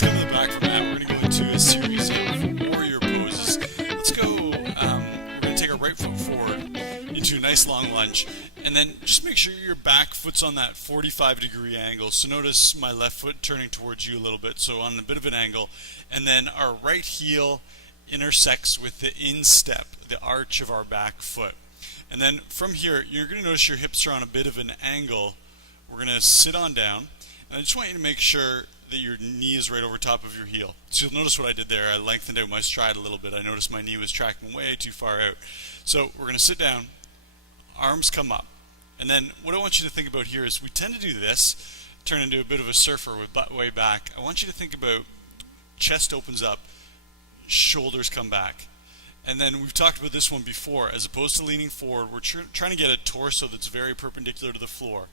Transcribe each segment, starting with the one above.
Let's come to the back from that. We're going to go into a series of warrior poses. Let's go, we're going to take our right foot forward into a nice long lunge, and then just make sure your back foot's on that 45-degree angle. So notice my left foot turning towards you a little bit, so on a bit of an angle, and then our right heel intersects with the instep, the arch of our back foot. And then from here, you're going to notice your hips are on a bit of an angle. We're going to sit on down, and I just want you to make sure that your knee is right over top of your heel. So you'll notice what I did there. I lengthened out my stride a little bit. I noticed my knee was tracking way too far out. So we're going to sit down, arms come up. And then what I want you to think about here is we tend to do this, turn into a bit of a surfer with butt way back. I want you to think about chest opens up, shoulders come back. And then we've talked about this one before. As opposed to leaning forward, we're trying to get a torso that's very perpendicular to the floor.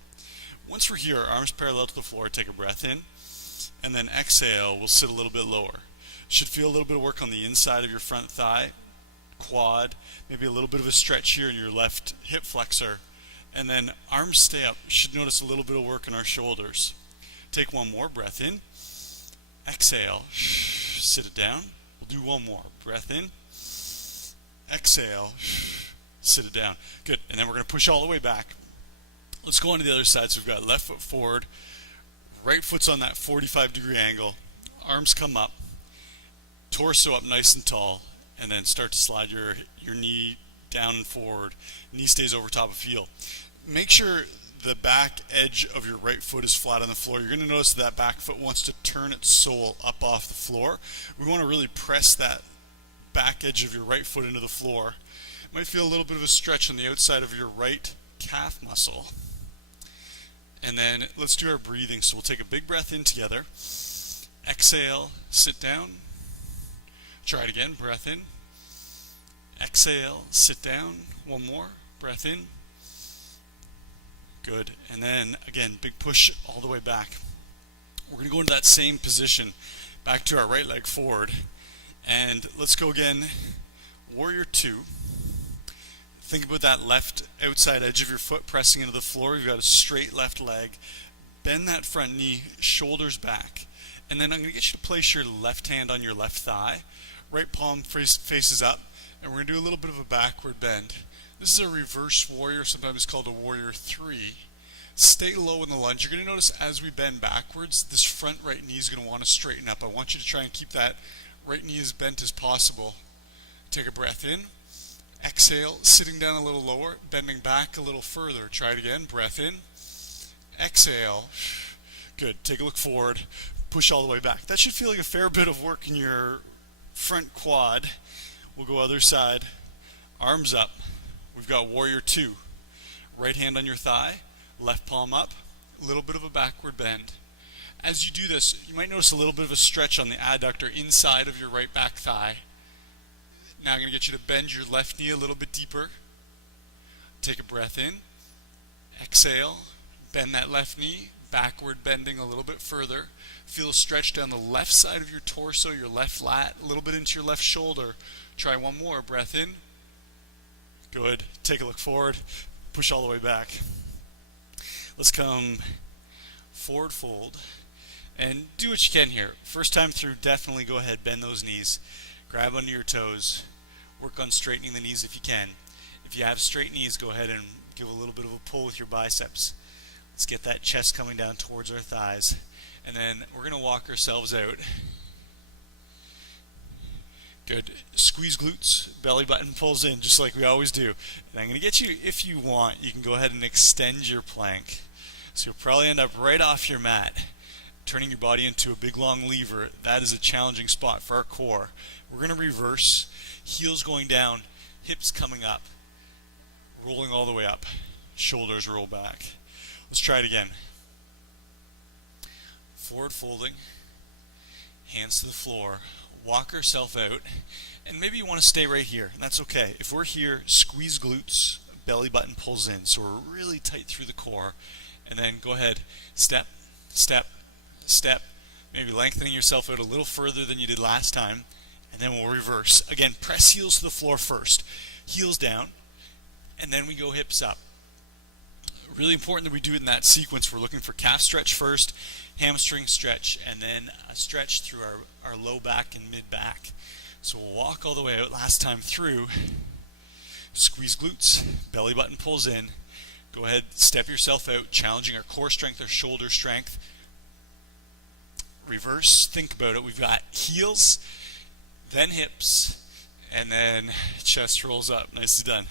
Once we're here, arms parallel to the floor, take a breath in. And then exhale, we'll sit a little bit lower. Should feel a little bit of work on the inside of your front thigh, quad, maybe a little bit of a stretch here in your left hip flexor. And then arms stay up. Should notice a little bit of work in our shoulders. Take one more breath in. Exhale, sit it down. We'll do one more. Breath in. Exhale, sit it down. Good. And then we're going to push all the way back. Let's go on to the other side. So we've got left foot forward. Right foot's on that 45-degree angle. Arms come up. Torso up nice and tall. And then start to slide your knee down and forward. Knee stays over top of heel. Make sure the back edge of your right foot is flat on the floor. You're going to notice that back foot wants to turn its sole up off the floor. We want to really press that back edge of your right foot into the floor. You might feel a little bit of a stretch on the outside of your right calf muscle. And then let's do our breathing. So we'll take a big breath in together. Exhale, sit down. Try it again, breath in. Exhale, sit down. One more, breath in. Good. And then again, big push all the way back. We're going to go into that same position, back to our right leg forward. And let's go again, warrior two. Think about that left outside edge of your foot pressing into the floor. You've got a straight left leg. Bend that front knee, shoulders back. And then I'm going to get you to place your left hand on your left thigh. Right palm faces up. And we're going to do a little bit of a backward bend. This is a reverse warrior, sometimes called a warrior three. Stay low in the lunge. You're going to notice as we bend backwards, this front right knee is going to want to straighten up. I want you to try and keep that right knee as bent as possible. Take a breath in. Exhale, sitting down a little lower, bending back a little further. Try it again. Breath in. Exhale. Good. Take a look forward. Push all the way back. That should feel like a fair bit of work in your front quad. We'll go other side. Arms up. We've got warrior two. Right hand on your thigh. Left palm up. A little bit of a backward bend. As you do this, you might notice a little bit of a stretch on the adductor inside of your right back thigh. Now I'm going to get you to bend your left knee a little bit deeper. Take a breath in. Exhale. Bend that left knee. Backward bending a little bit further. Feel a stretch down the left side of your torso, your left lat, a little bit into your left shoulder. Try one more. Breath in. Good. Take a look forward. Push all the way back. Let's come forward fold. And do what you can here. First time through, definitely go ahead, bend those knees. Grab under your toes. Work on straightening the knees if you can. If you have straight knees, go ahead and give a little bit of a pull with your biceps. Let's get that chest coming down towards our thighs. And then we're going to walk ourselves out. Good. Squeeze glutes, belly button pulls in just like we always do. And I'm going to get you, if you want, you can go ahead and extend your plank. So you'll probably end up right off your mat, turning your body into a big long lever. That is a challenging spot for our core. We're going to reverse, heels going down, hips coming up, rolling all the way up, shoulders roll back. Let's try it again. Forward folding, hands to the floor, walk ourselves out, and maybe you want to stay right here, and that's okay. If we're here, squeeze glutes, belly button pulls in, so we're really tight through the core, and then go ahead, step, step, step, maybe lengthening yourself out a little further than you did last time, and then we'll reverse. Again, press heels to the floor first, heels down, and then we go hips up. Really important that we do it in that sequence. We're looking for calf stretch first, hamstring stretch, and then a stretch through our low back and mid back. So we'll walk all the way out last time through. Squeeze glutes, belly button pulls in. Go ahead, step yourself out, challenging our core strength, our shoulder strength. Reverse, think about it. We've got heels, then hips, and then chest rolls up. Nicely done.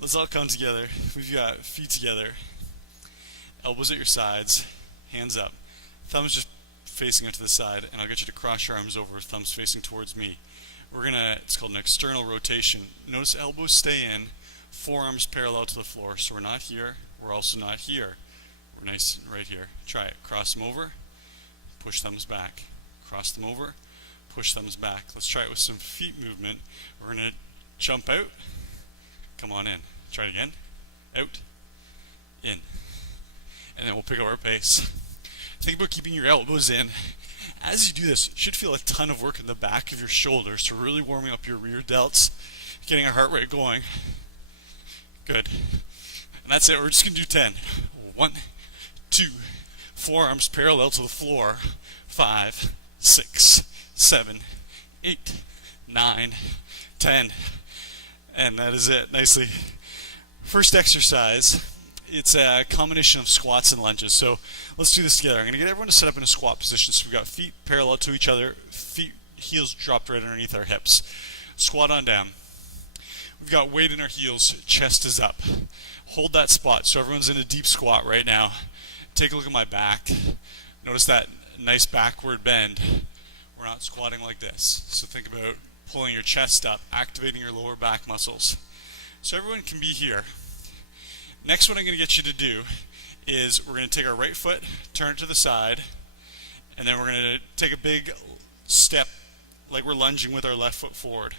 Let's all come together. We've got feet together, elbows at your sides, hands up. Thumbs just facing out to the side, and I'll get you to cross your arms over, thumbs facing towards me. It's called an external rotation. Notice elbows stay in, forearms parallel to the floor. So we're not here, we're also not here. We're nice and right here. Try it. Cross them over, push thumbs back. Cross them over, push thumbs back. Let's try it with some feet movement. We're going to jump out, come on in. Try it again. Out, in. And then we'll pick up our pace. Think about keeping your elbows in. As you do this, you should feel a ton of work in the back of your shoulders, so really warming up your rear delts, getting our heart rate going. Good. And that's it. We're just going to do 10. 1, 2, forearms parallel to the floor. 5, 6, 7, 8, 9, 10. And that is it. Nicely. First exercise, it's a combination of squats and lunges. So let's do this together. I'm going to get everyone to set up in a squat position. So we've got feet parallel to each other, heels dropped right underneath our hips. Squat on down. We've got weight in our heels, chest is up. Hold that spot. So everyone's in a deep squat right now. Take a look at my back. Notice that nice backward bend. We're not squatting like this. So think about pulling your chest up, activating your lower back muscles. So everyone can be here. Next, what I'm going to get you to do is we're going to take our right foot, turn it to the side, and then we're going to take a big step like we're lunging with our left foot forward.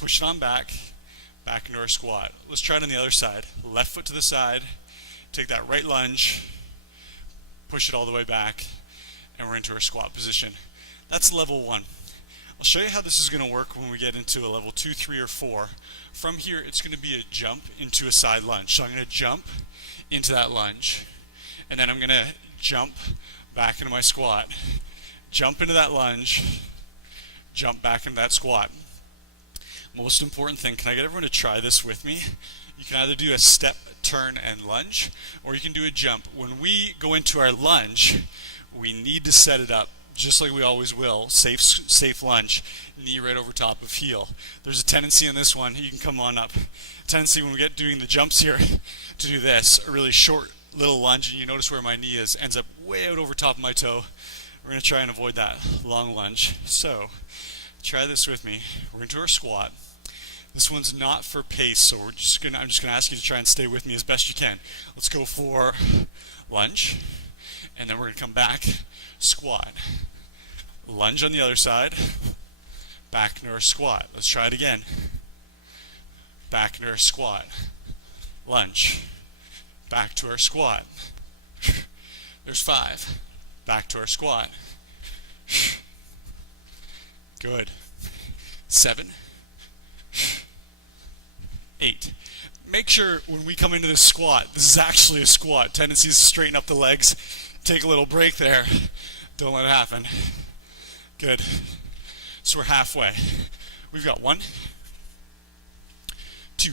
Push it on back into our squat. Let's try it on the other side. Left foot to the side, take that right lunge, push it all the way back, and we're into our squat position. That's level 1. I'll show you how this is going to work when we get into a level 2, 3, or 4. From here, it's going to be a jump into a side lunge. So I'm going to jump into that lunge, and then I'm going to jump back into my squat. Jump into that lunge, jump back into that squat. Most important thing, can I get everyone to try this with me? You can either do a step, turn, and lunge, or you can do a jump. When we go into our lunge, we need to set it up just like we always will. Safe lunge, knee right over top of heel. There's a tendency in this one, you can come on up, tendency when we get doing the jumps here to do this, a really short little lunge, and you notice where my knee is, ends up way out over top of my toe. We're going to try and avoid that long lunge. So, try this with me. We're into our squat. This one's not for pace, so I'm just going to ask you to try and stay with me as best you can. Let's go for lunge, and then we're going to come back, squat. Lunge on the other side, back into our squat. Let's try it again. Back into our squat. Lunge. Back to our squat. There's 5. Back to our squat. Good. 7. 8. Make sure when we come into this squat, this is actually a squat. Tendency is to straighten up the legs. Take a little break there. Don't let it happen. Good. So we're halfway. We've got 1, 2,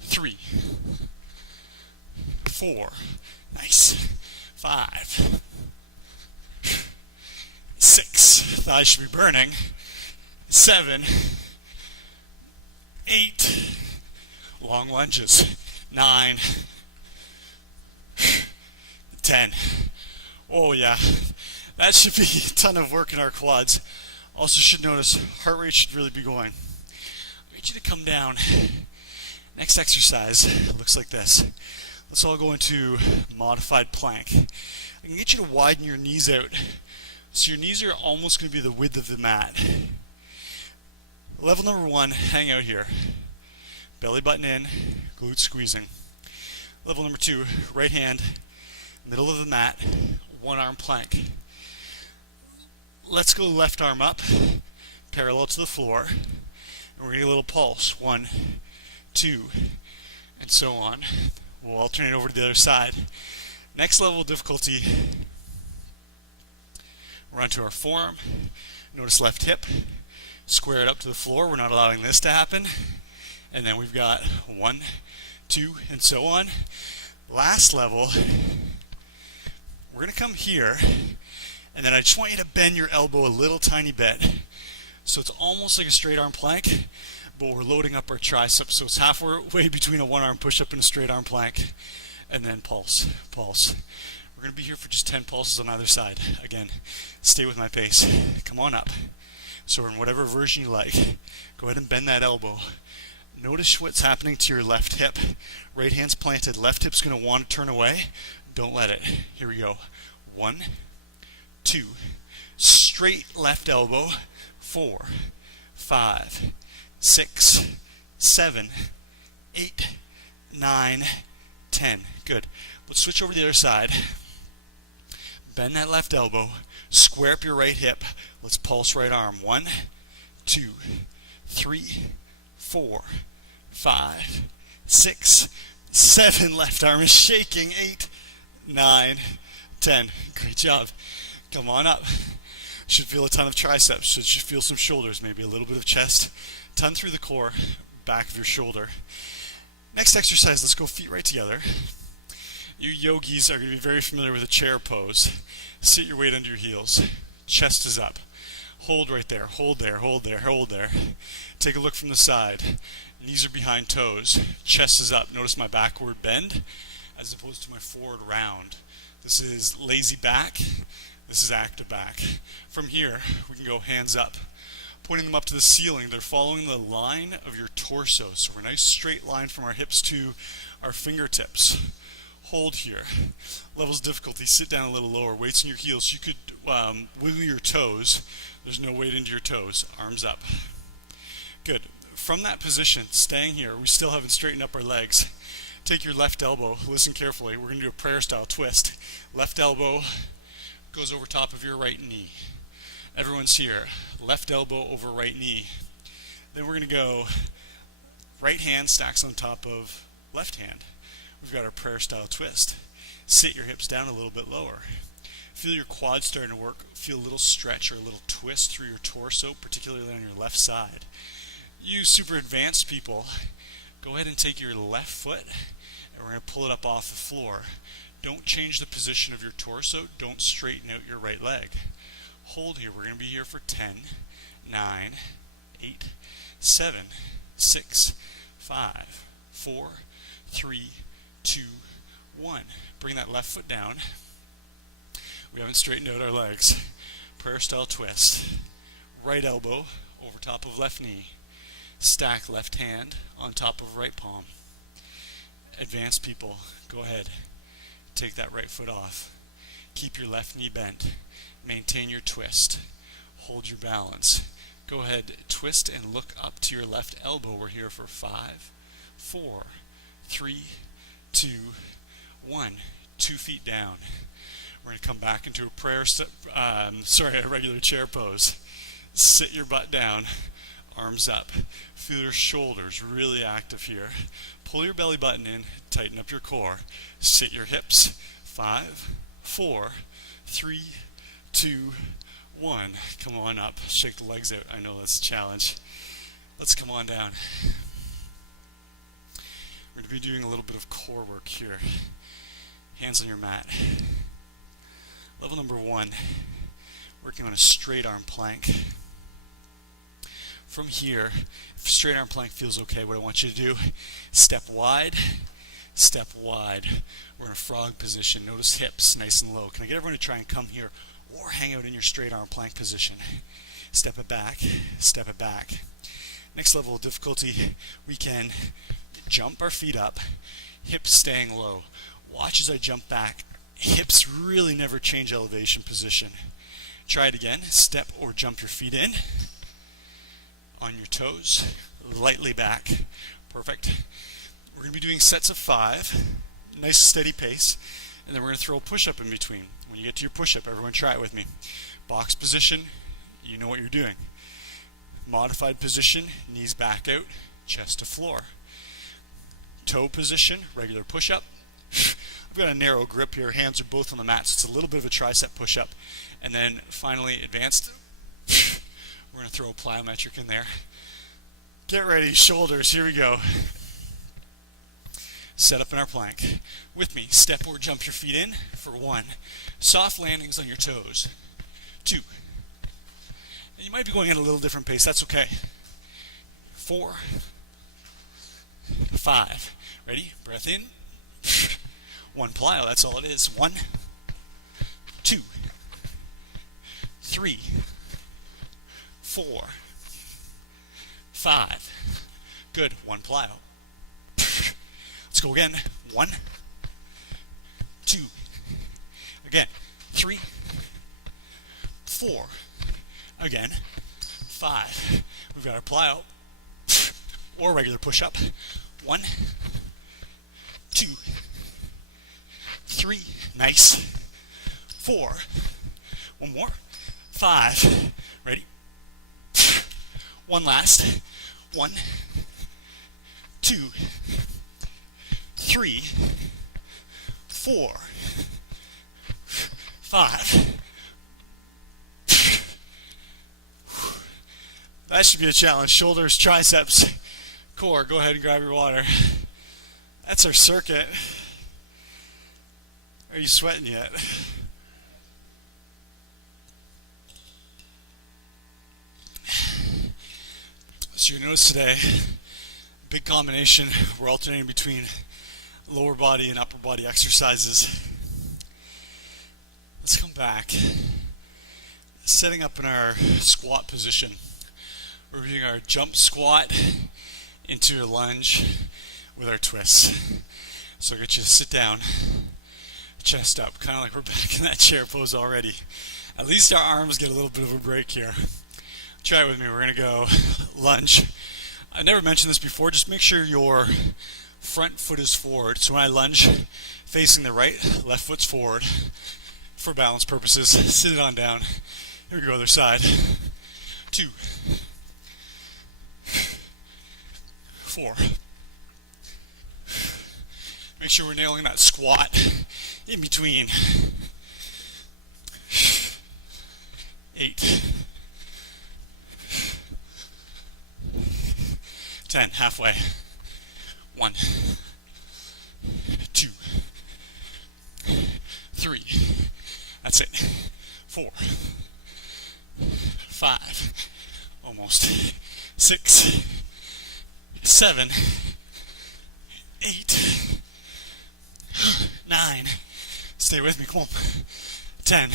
3, 4. Nice. 5, 6. Thighs should be burning. 7, 8. Long lunges. 9, 10. Oh yeah. That should be a ton of work in our quads. Also should notice heart rate should really be going. I need you to come down. Next exercise looks like this. Let's all go into modified plank. I can get you to widen your knees out. So your knees are almost going to be the width of the mat. Level number 1, hang out here. Belly button in, glutes squeezing. Level number 2, right hand, middle of the mat, one arm plank. Let's go left arm up, parallel to the floor. And we're going to get a little pulse. 1, 2, and so on. We'll alternate over to the other side. Next level of difficulty, we're onto our forearm. Notice left hip, square it up to the floor. We're not allowing this to happen. And then we've got 1, 2, and so on. Last level, we're going to come here, and then I just want you to bend your elbow a little tiny bit. So it's almost like a straight arm plank, but we're loading up our triceps. So it's halfway between a one arm push-up and a straight arm plank. And then pulse, pulse. We're going to be here for just 10 pulses on either side. Again, stay with my pace. Come on up. So in whatever version you like, go ahead and bend that elbow. Notice what's happening to your left hip. Right hand's planted. Left hip's going to want to turn away. Don't let it. Here we go. 1, 2. Straight left elbow. 4, 5, 6, 7, 8, 9, 10. Good. Let's switch over to the other side. Bend that left elbow. Square up your right hip. Let's pulse right arm. 1, 2, 3, 4, 5, 6, 7. Left arm is shaking. 8, 9, 10. Great job. Come on up. Should feel a ton of triceps. Should feel some shoulders, maybe a little bit of chest. Ton through the core, back of your shoulder. Next exercise, let's go feet right together. You yogis are going to be very familiar with a chair pose. Sit your weight under your heels. Chest is up. Hold right there. Hold there. Hold there. Hold there. Take a look from the side. Knees are behind toes. Chest is up. Notice my backward bend as opposed to my forward round. This is lazy back. This is active back. From here, we can go hands up. Pointing them up to the ceiling, they're following the line of your torso. So we're a nice straight line from our hips to our fingertips. Hold here. Levels of difficulty, sit down a little lower. Weights in your heels. You could wiggle your toes. There's no weight into your toes. Arms up. Good. From that position, staying here, we still haven't straightened up our legs. Take your left elbow. Listen carefully. We're going to do a prayer style twist. Left elbow goes over top of your right knee. Everyone's here. Left elbow over right knee. Then we're going to go right hand stacks on top of left hand. We've got our prayer style twist. Sit your hips down a little bit lower. Feel your quads starting to work. Feel a little stretch or a little twist through your torso, particularly on your left side. You super advanced people, go ahead and take your left foot and we're going to pull it up off the floor. Don't change the position of your torso. Don't straighten out your right leg. Hold here. We're going to be here for 10, 9, 8, 7, 6, 5, 4, 3, 2, 1. Bring that left foot down. We haven't straightened out our legs. Prayer style twist. Right elbow over top of left knee. Stack left hand on top of right palm. Advanced people, go ahead. Take that right foot off. Keep your left knee bent. Maintain your twist. Hold your balance. Go ahead, twist and look up to your left elbow. We're here for 5, 4, 3, 2, 1. 2 feet down. We're going to come back into a regular chair pose. Sit your butt down. Arms up. Feel your shoulders really active here. Pull your belly button in. Tighten up your core. Sit your hips. 5, 4, 3, 2, 1. Come on up. Shake the legs out. I know that's a challenge. Let's come on down. We're going to be doing a little bit of core work here. Hands on your mat. Level number 1. Working on a straight arm plank. From here, if straight arm plank feels okay, what I want you to do, step wide, step wide. We're in a frog position. Notice hips nice and low. Can I get everyone to try and come here or hang out in your straight arm plank position? Step it back, step it back. Next level of difficulty, we can jump our feet up, hips staying low. Watch as I jump back. Hips really never change elevation position. Try it again. Step or jump your feet in. On your toes, lightly back. Perfect. We're going to be doing sets of 5. Nice steady pace. And then we're going to throw a push-up in between. When you get to your push-up, everyone try it with me. Box position, you know what you're doing. Modified position, knees back out, chest to floor. toe position, regular push-up. I've got a narrow grip here, hands are both on the mat, so it's a little bit of a tricep push-up. And then finally, advanced. We're going to throw a plyometric in there. Get ready, shoulders, here we go. Set up in our plank. With me, step or jump your feet in for 1. Soft landings on your toes. 2. And you might be going at a little different pace, that's okay. 4. 5. Ready? Breath in. 1 plyo, that's all it is. 1, 2, 3, 4, 5. Good. 1 plyo. Let's go again. 1, 2, again. 3, 4, again. 5. We've got our plyo or regular push-up. 1, 2, 3, nice. 4, 1 more. 5, ready. 1 last. 1, 2, 3, 4, 5. That should be a challenge. Shoulders, triceps, core. Go ahead and grab your water. That's our circuit. Are you sweating yet? So you notice today, big combination. We're alternating between lower body and upper body exercises. Let's come back. Setting up in our squat position. We're doing our jump squat into a lunge with our twists. So I'll get you to sit down, chest up, kind of like we're back in that chair pose already. At least our arms get a little bit of a break here. Try it with me. We're going to go lunge. I never mentioned this before. Just make sure your front foot is forward. So when I lunge, facing the right, left foot's forward. For balance purposes, sit it on down. Here we go, other side. 2, 4. Make sure we're nailing that squat in between. 8. 10, halfway. 1, 2, 3. That's it. 4, 5. Almost. 6, 7, 8, 9. Stay with me. Come on. 10.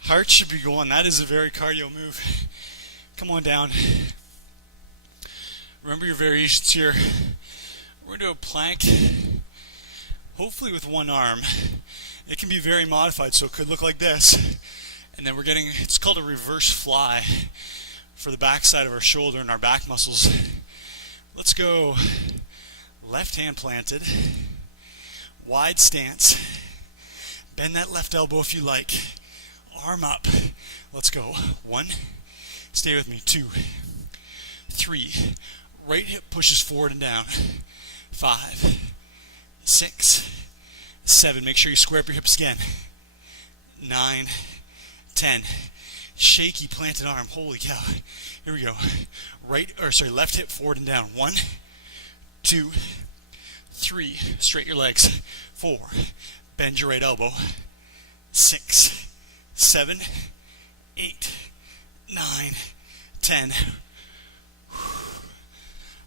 Heart should be going. That is a very cardio move. Come on down. Remember your variations here. We're going to do a plank, hopefully with 1 arm. It can be very modified, so it could look like this. And then we're getting, it's called a reverse fly for the back side of our shoulder and our back muscles. Let's go left hand planted, wide stance. Bend that left elbow if you like. Arm up. Let's go. 1. Stay with me. 2, 3. Right hip pushes forward and down. 5, 6, 7. Make sure you square up your hips again. 9, 10. Shaky planted arm. Holy cow. Here we go. Left hip forward and down. 1, 2, 3. Straight your legs. 4. Bend your right elbow. 6, 7, 8, 9, 10.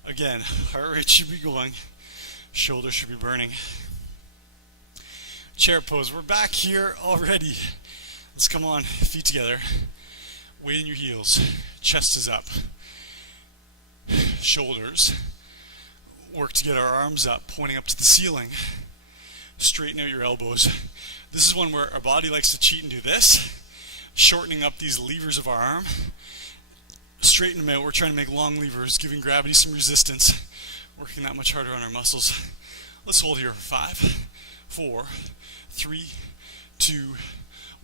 Again, heart rate should be going. Shoulders should be burning. Chair pose. We're back here already. Let's come on. Feet together. Weight in your heels. Chest is up. Shoulders. Work to get our arms up, pointing up to the ceiling. Straighten out your elbows. This is one where our body likes to cheat and do this. Shortening up these levers of our arm. Straighten them out. We're trying to make long levers, giving gravity some resistance. Working that much harder on our muscles. Let's hold here for 5, 4, 3, 2,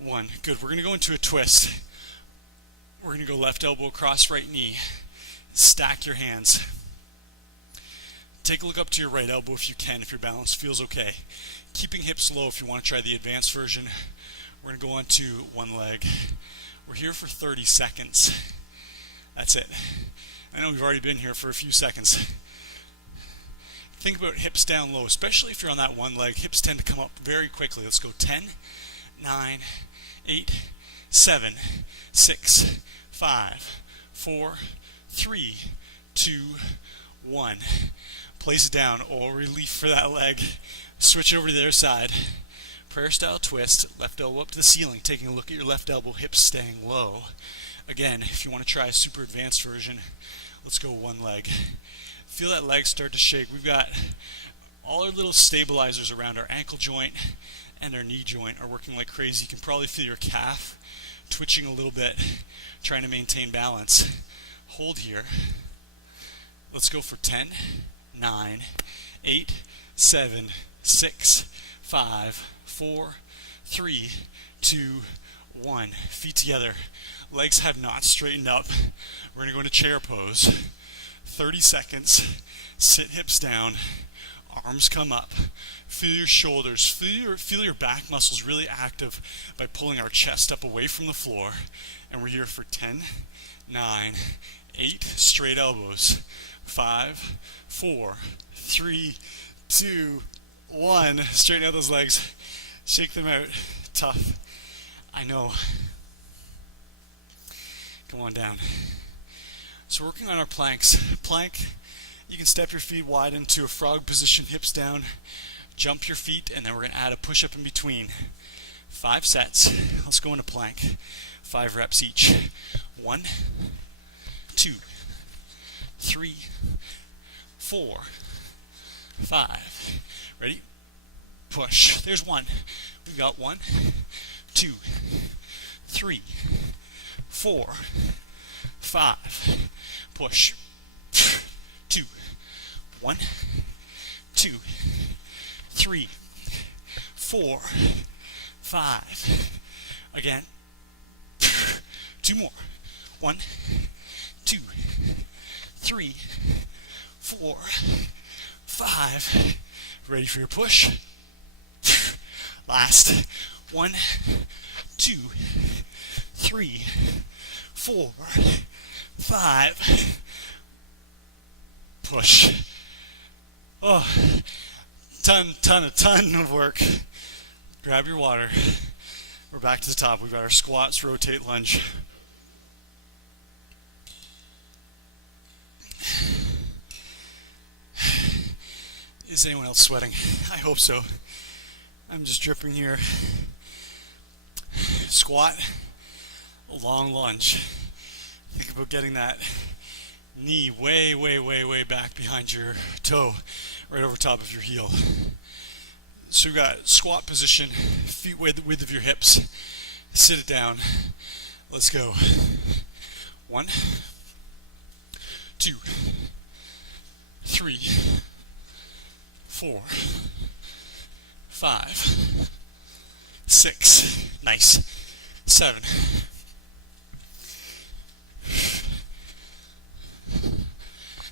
1. Good. We're going to go into a twist. We're going to go left elbow across right knee. Stack your hands. Take a look up to your right elbow if you can, if your balance feels okay. Keeping hips low if you want to try the advanced version. We're going to go on to one leg. We're here for 30 seconds. That's it. I know we've already been here for a few seconds. Think about hips down low, especially if you're on that one leg. Hips tend to come up very quickly. Let's go 10, 9, 8, 7, 6, 5, 4, 3, 2, 1. Place it down. Oh, relief for that leg. Switch over to the other side. Prayer style twist. Left elbow up to the ceiling. Taking a look at your left elbow. Hips staying low. Again, if you want to try a super advanced version, let's go one leg. Feel that leg start to shake. We've got all our little stabilizers around our ankle joint and our knee joint are working like crazy. You can probably feel your calf twitching a little bit, trying to maintain balance. Hold here. Let's go for 10, 9, 8, 7, 6, 5, 4, 3, 2, 1. Feet together. Legs have not straightened up. We're going to go into chair pose. 30 seconds. Sit hips down. Arms come up. Feel your shoulders. Feel your back muscles really active by pulling our chest up away from the floor. And we're here for 10, 9, 8. Straight elbows. 5, 4, 3, 2, 1. Straighten out those legs. Shake them out. Tough. I know. Come on down. So we're working on our planks. Plank, you can step your feet wide into a frog position, hips down, jump your feet, and then we're going to add a push-up in between. 5 sets. Let's go into plank. 5 reps each. 1, 2, 3, 4, 5. Ready? Push. There's 1. We've got 1, 2, 3, 4, 5. Push. 2, 1, 2, 3, 4, 5. Again. 2 more. 1, 2, 3, 4, 5. Ready for your push. Last. 1, 2, 3, 4, 5. Push. Oh, ton of work. Grab your water. We're back to the top. We've got our squats, rotate, lunge. Is anyone else sweating? I hope so. I'm just dripping here. Squat, long lunge. Think about getting that knee way back behind your toe, right over top of your heel. So we've got squat position, feet width of your hips. Sit it down. Let's go. 1, 2, 3, 4, 5, 6. Nice. 7.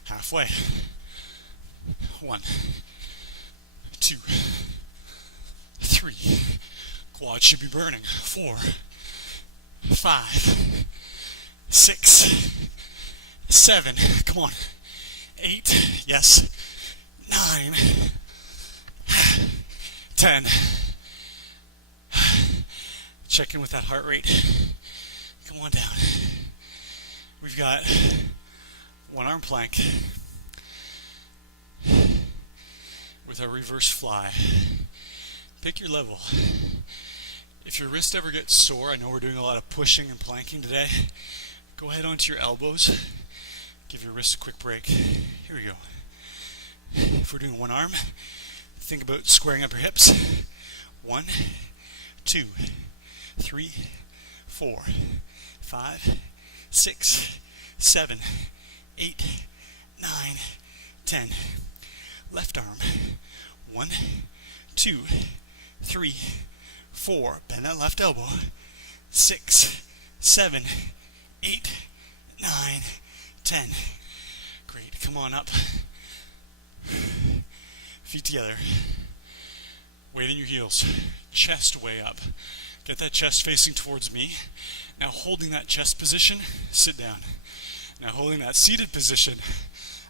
Halfway. 1, 2, 3. Quad should be burning. 4, 5, 6, 7. Come on. 8. Yes. 9. 10. Check in with that heart rate. Come on down. We've got one arm plank with our reverse fly. Pick your level. If your wrist ever gets sore, I know we're doing a lot of pushing and planking today, go ahead onto your elbows. Give your wrist a quick break. Here we go. If we're doing one arm, think about squaring up your hips. 1, 2, 3, 4, 5, 6, 7, 8, 9, 10. Left arm. 1, 2, 3, 4. Bend that left elbow. 6, 7, 8, 9, 10. Great. Come on up. Feet together. Weight in your heels. Chest way up. Get that chest facing towards me. Now holding that chest position, sit down. Now holding that seated position,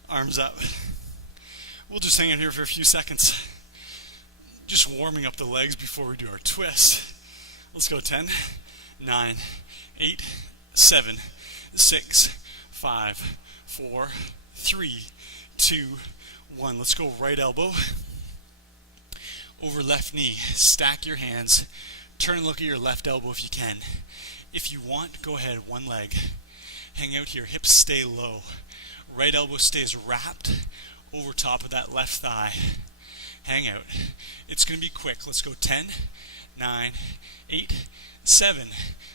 arms up. We'll just hang out here for a few seconds. Just warming up the legs before we do our twist. Let's go. 10, 9, 8, 7, 6, 5, 4, 3, 2, 1. Let's go right elbow over left knee. Stack your hands. Turn and look at your left elbow if you can. If you want, go ahead, one leg. Hang out here, hips stay low. Right elbow stays wrapped over top of that left thigh. Hang out. It's going to be quick. Let's go. 10, 9, 8, 7,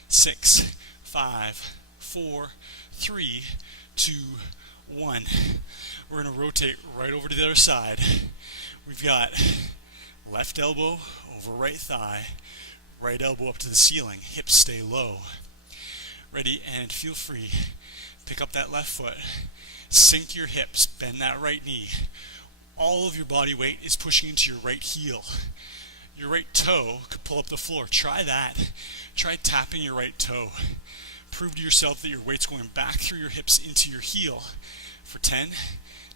6, 5, 4, 3, 2, 1. We're going to rotate right over to the other side. We've got left elbow over right thigh. Right elbow up to the ceiling. Hips stay low. Ready, and feel free. Pick up that left foot. Sink your hips. Bend that right knee. All of your body weight is pushing into your right heel. Your right toe could pull up the floor. Try that. Try tapping your right toe. Prove to yourself that your weight's going back through your hips into your heel. For 10,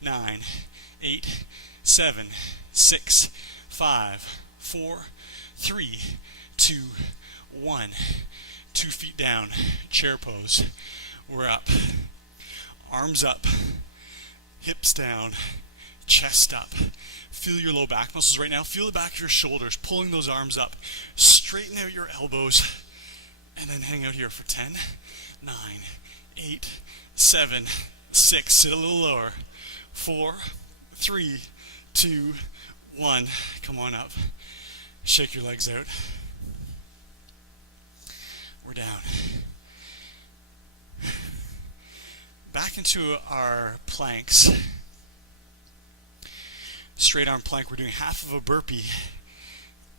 9, 8, 7, 6, 5, 4, 3, 2, 1. 2 feet down, chair pose. We're up. Arms up, hips down, chest up. Feel your low back muscles right now. Feel the back of your shoulders, pulling those arms up. Straighten out your elbows, and then hang out here for 10, 9, 8, 7, 6. Sit a little lower. 4, 3, 2, 1. Come on up. Shake your legs out. We're down. Back into our planks. Straight arm plank. We're doing half of a burpee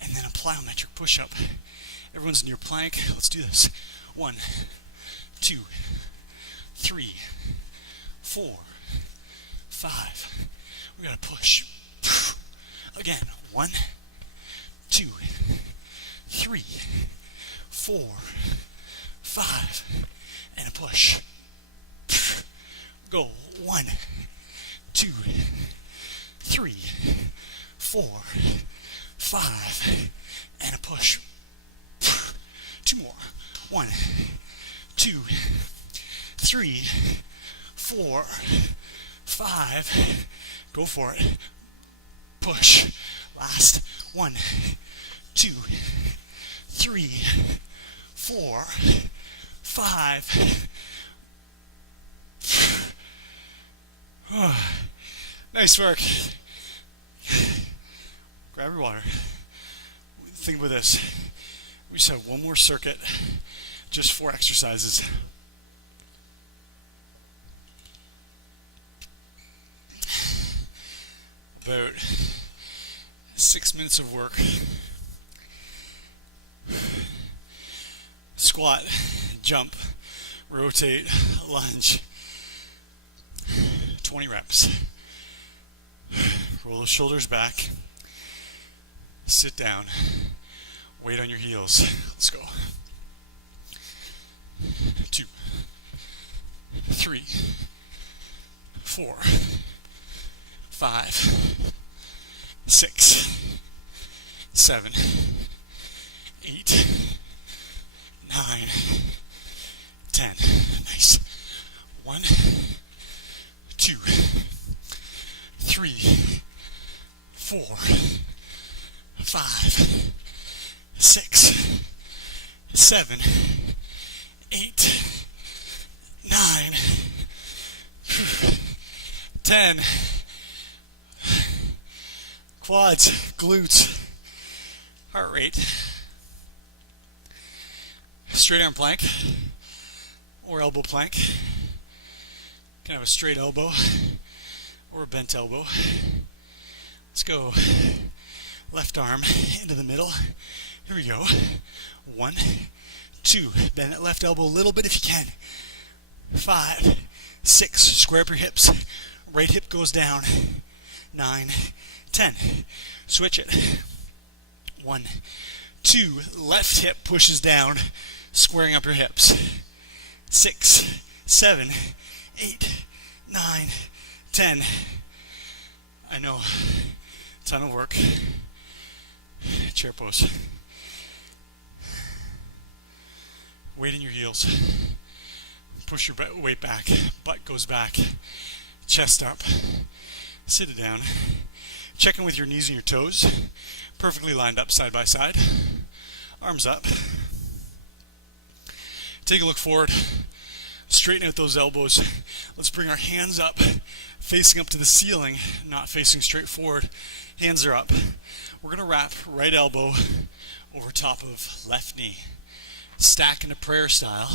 and then a plyometric push-up. Everyone's in your plank. Let's do this. 1, 2, 3, 4, 5. We gotta push. Again. 1, 2, 3, 4, 5, and a push. Go. 1, 2, 3, 4, 5, and a push. 2 more. 1, 2, 3, 4, 5. Go for it. Push. Last. 1, 2, 3, 4, 5. Nice work. Grab your water. Think about this. We just have one more circuit, just 4 exercises. About 6 minutes of work. Squat, jump, rotate, lunge. 20 reps. Roll the shoulders back. Sit down. Weight on your heels. Let's go. 2, 3, 4, 5, 6, 7, 8, 9, 10. Nice. 1, 2, 3, 4, 5, 6, 7, 8, 9, 10. Quads, glutes, heart rate. Straight arm plank or elbow plank. You can have a straight elbow or a bent elbow. Let's go left arm into the middle. Here we go. 1, 2. Bend that left elbow a little bit if you can. 5, 6. Square up your hips. Right hip goes down. 9, 10. Switch it. 1, 2. Left hip pushes down, squaring up your hips. 6, 7, 8, 9, 10. I know, ton of work. Chair pose. Weight in your heels. Push your weight back. Butt goes back. Chest up. Sit it down. Check in with your knees and your toes. Perfectly lined up side by side. Arms up. Take a look forward. Straighten out those elbows. Let's bring our hands up, facing up to the ceiling, not facing straight forward. Hands are up. We're going to wrap right elbow over top of left knee. Stack into prayer style.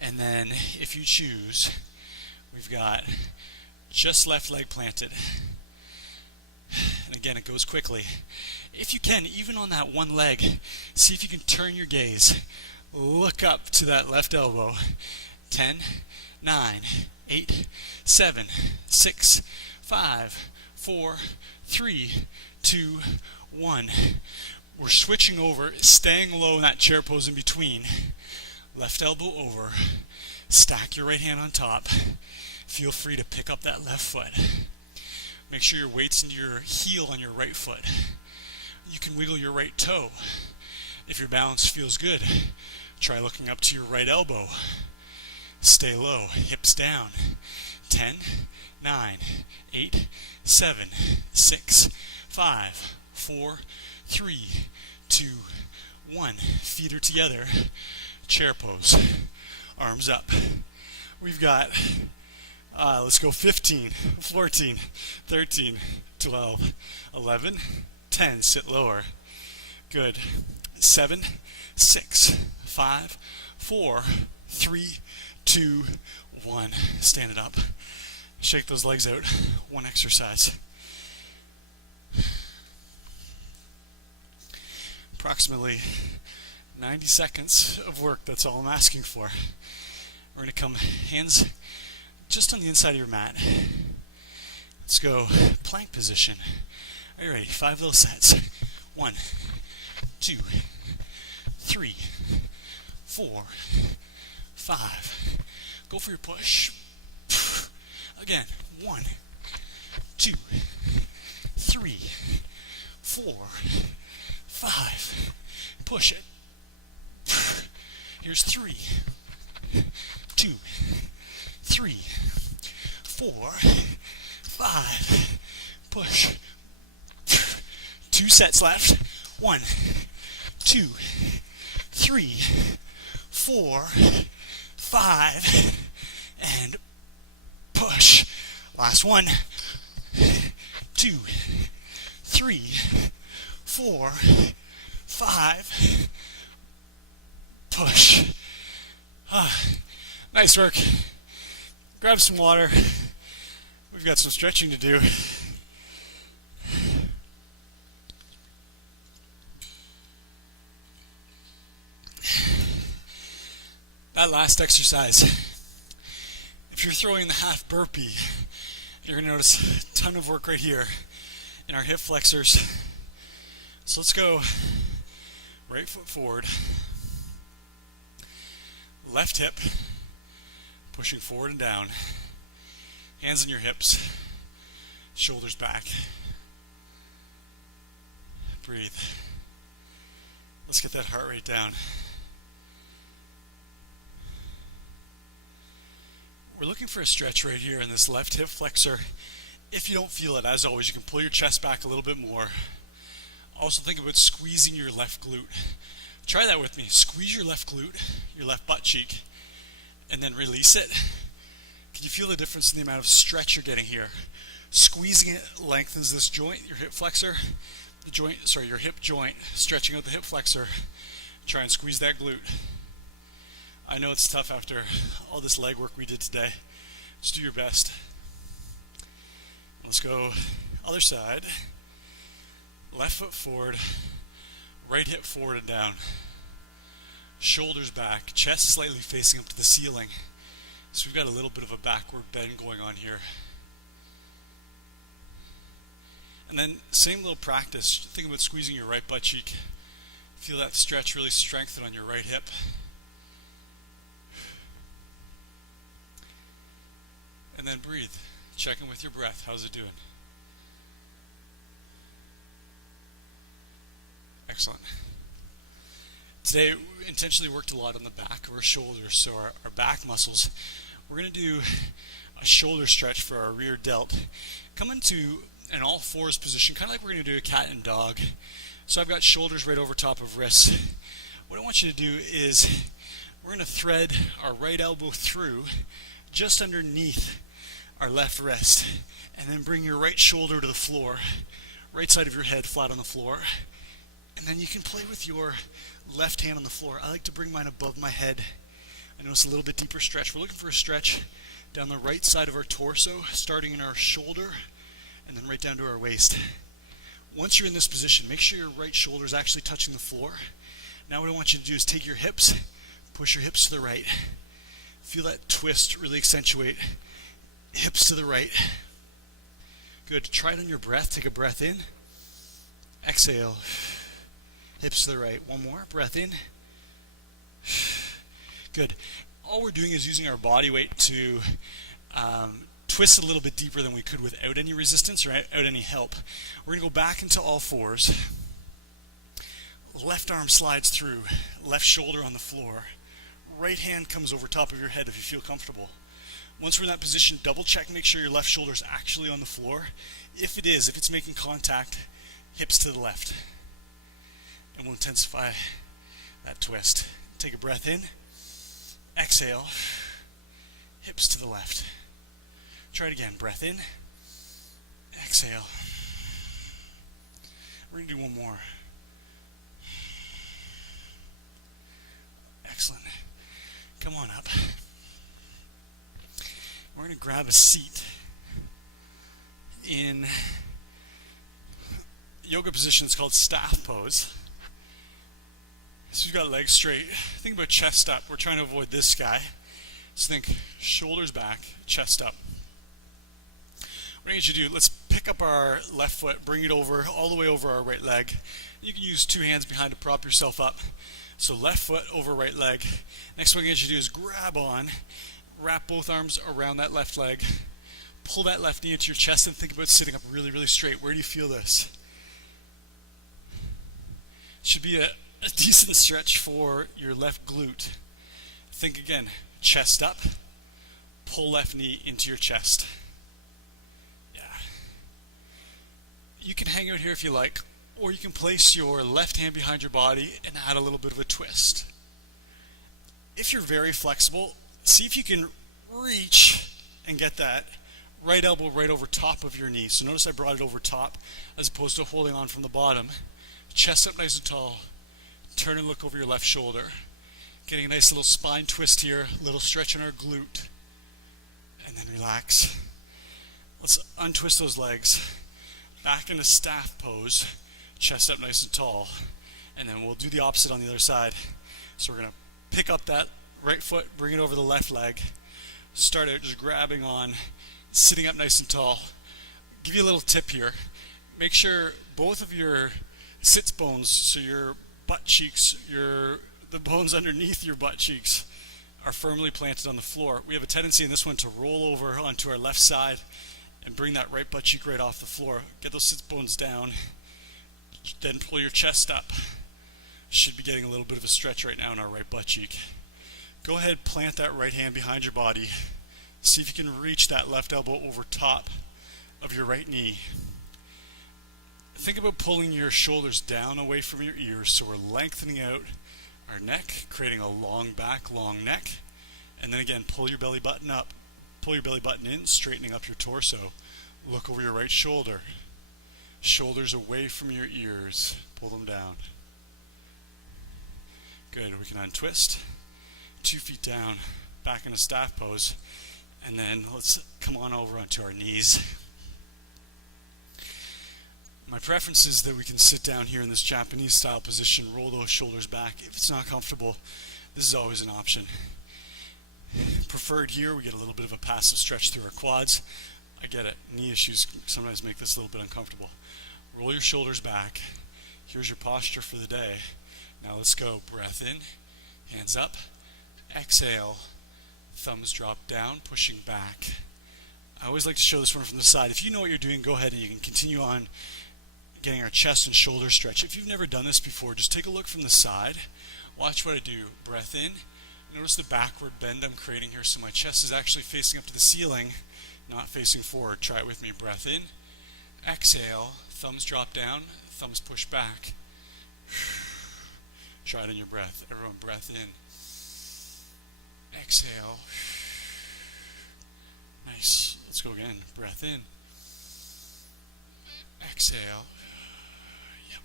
And then, if you choose, we've got just left leg planted. And again, it goes quickly. If you can, even on that one leg, see if you can turn your gaze. Look up to that left elbow. 10, 9, 8, 7, 6, 5, 4, 3, 2, 1. We're switching over, staying low in that chair pose in between. Left elbow over. Stack your right hand on top. Feel free to pick up that left foot. Make sure your weight's into your heel on your right foot. You can wiggle your right toe. If your balance feels good, try looking up to your right elbow. Stay low, hips down. 10, 9, 8, 7, 6, 5, 4, 3, 2, 1. Feet are together. Chair pose. Arms up. We've got, let's go 15, 14, 13, 12, 11, 10. Sit lower. Good. 7, 6, 5, 4, 3, 2, 1. Stand it up. Shake those legs out. One exercise. Approximately 90 seconds of work. That's all I'm asking for. We're going to come hands just on the inside of your mat. Let's go plank position. Are you ready? 5 little sets. 1, 2, 3, 4, 5. Go for your push. Again. 1, 2, 3, 4, 5. Push it. Here's 3, 2, 3, 4, 5. Push. 2 sets left. 1, 2, 3, 4, 5. And push. Last one. 2, 3, 4, 5. Push. Nice work. Grab some water. We've got some stretching to do. That last exercise, if you're throwing the half burpee, you're going to notice a ton of work right here in our hip flexors. So let's go right foot forward, left hip, pushing forward and down, hands on your hips, shoulders back. Breathe. Let's get that heart rate down. We're looking for a stretch right here in this left hip flexor. If you don't feel it, as always, you can pull your chest back a little bit more. Also think about squeezing your left glute. Try that with me. Squeeze your left glute, your left butt cheek, and then release it. Can you feel the difference in the amount of stretch you're getting here? Squeezing it lengthens this joint, your hip flexor, your hip joint, stretching out the hip flexor. Try and squeeze that glute. I know it's tough after all this leg work we did today. Just do your best. Let's go other side. Left foot forward, right hip forward and down. Shoulders back, chest slightly facing up to the ceiling. So we've got a little bit of a backward bend going on here. And then same little practice. Think about squeezing your right butt cheek. Feel that stretch really strengthen on your right hip. And then breathe. Check in with your breath. How's it doing? Excellent. Today we intentionally worked a lot on the back of our shoulders, so our back muscles. We're going to do a shoulder stretch for our rear delt. Come into an all fours position, kind of like we're going to do a cat and dog. So I've got shoulders right over top of wrists. What I want you to do is we're going to thread our right elbow through just underneath our left wrist, and then bring your right shoulder to the floor, right side of your head flat on the floor. And then you can play with your left hand on the floor. I like to bring mine above my head. I know it's a little bit deeper stretch. We're looking for a stretch down the right side of our torso, starting in our shoulder, and then right down to our waist. Once you're in this position, make sure your right shoulder is actually touching the floor. Now what I want you to do is take your hips, push your hips to the right. Feel that twist really accentuate. Hips to the right. Good. Try it on your breath. Take a breath in. Exhale. Hips to the right. One more. Breath in. Good. All we're doing is using our body weight to twist a little bit deeper than we could without any resistance or without any help. We're going to go back into all fours. Left arm slides through. Left shoulder on the floor. Right hand comes over top of your head if you feel comfortable. Once we're in that position, double check, make sure your left shoulder is actually on the floor. If it is, if it's making contact, hips to the left. And we'll intensify that twist. Take a breath in. Exhale. Hips to the left. Try it again. Breath in. Exhale. We're going to do one more. Excellent. Come on up. We're going to grab a seat in yoga position. It's called staff pose. So you've got legs straight. Think about chest up. We're trying to avoid this guy. So think shoulders back, chest up. What I need you to do, let's pick up our left foot, bring it over, all the way over our right leg. You can use two hands behind to prop yourself up. So left foot over right leg. Next one I need you to do is grab on, wrap both arms around that left leg, pull that left knee into your chest, and think about sitting up really, really straight. Where do you feel this? Should be a decent stretch for your left glute. Think again, chest up, pull left knee into your chest. Yeah. You can hang out here if you like, or you can place your left hand behind your body and add a little bit of a twist. If you're very flexible, see if you can reach and get that right elbow right over top of your knee. So notice I brought it over top as opposed to holding on from the bottom. Chest up nice and tall. Turn and look over your left shoulder. Getting a nice little spine twist here, a little stretch in our glute. And then relax. Let's untwist those legs. Back into staff pose. Chest up nice and tall. And then we'll do the opposite on the other side. So we're going to pick up that right foot, bring it over the left leg. Start out just grabbing on, sitting up nice and tall. Give you a little tip here. Make sure both of your sits bones, so your butt cheeks, the bones underneath your butt cheeks, are firmly planted on the floor. We have a tendency in this one to roll over onto our left side and bring that right butt cheek right off the floor. Get those sits bones down, then pull your chest up. Should be getting a little bit of a stretch right now in our right butt cheek. Go ahead, plant that right hand behind your body. See if you can reach that left elbow over top of your right knee. Think about pulling your shoulders down away from your ears, so we're lengthening out our neck, creating a long back, long neck. And then again, pull your belly button up. Pull your belly button in, straightening up your torso. Look over your right shoulder. Shoulders away from your ears. Pull them down. Good. We can untwist. 2 feet down, back in a staff pose. And then let's come on over onto our knees. My preference is that we can sit down here in this Japanese style position, roll those shoulders back. If it's not comfortable, this is always an option. Preferred here, we get a little bit of a passive stretch through our quads. I get it. Knee issues sometimes make this a little bit uncomfortable. Roll your shoulders back. Here's your posture for the day. Now let's go. Breath in, hands up. Exhale, thumbs drop down, pushing back. I always like to show this one from the side. If you know what you're doing, go ahead and you can continue on getting our chest and shoulder stretch. If you've never done this before, just take a look from the side. Watch what I do. Breath in. Notice the backward bend I'm creating here, so my chest is actually facing up to the ceiling, not facing forward. Try it with me. Breath in. Exhale. Thumbs drop down. Thumbs push back. Try it on your breath. Everyone, breath in. Exhale. Nice. Let's go again. Breath in. Exhale. Yep.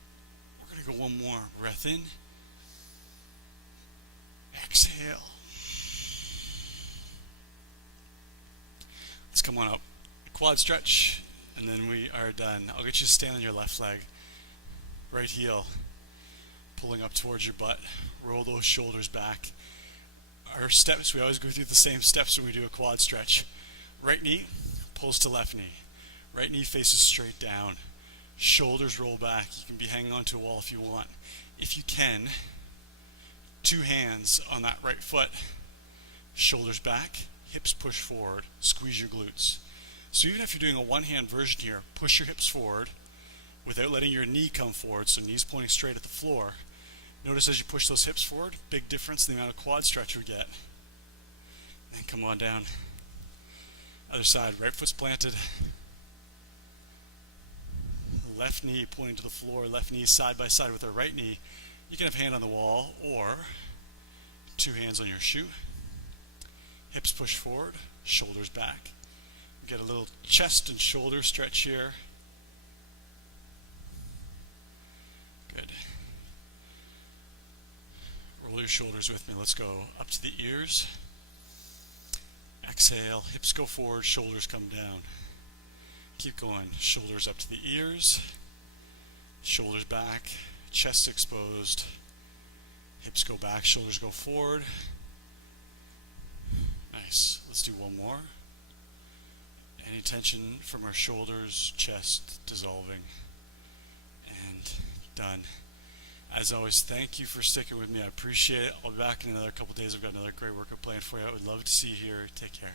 We're going to go one more. Breath in. Exhale. Let's come on up. Quad stretch, and then we are done. I'll get you to stand on your left leg. Right heel pulling up towards your butt. Roll those shoulders back. Our steps, we always go through the same steps when we do a quad stretch. Right knee pulls to left knee. Right knee faces straight down. Shoulders roll back. You can be hanging onto a wall if you want. If you can, two hands on that right foot. Shoulders back, hips push forward. Squeeze your glutes. So even if you're doing a one-hand version here, push your hips forward without letting your knee come forward, so knees pointing straight at the floor. Notice as you push those hips forward, big difference in the amount of quad stretch we get. And then come on down. Other side, right foot's planted. Left knee pointing to the floor, left knee side by side with our right knee. You can have hand on the wall or two hands on your shoe. Hips push forward, shoulders back. Get a little chest and shoulder stretch here. Good. Roll your shoulders with me. Let's go up to the ears. Exhale, hips go forward, shoulders come down. Keep going. Shoulders up to the ears. Shoulders back, chest exposed. Hips go back, shoulders go forward. Nice. Let's do one more. Any tension from our shoulders, chest dissolving. And done. As always, thank you for sticking with me. I appreciate it. I'll be back in another couple days. I've got another great workout planned for you. I would love to see you here. Take care.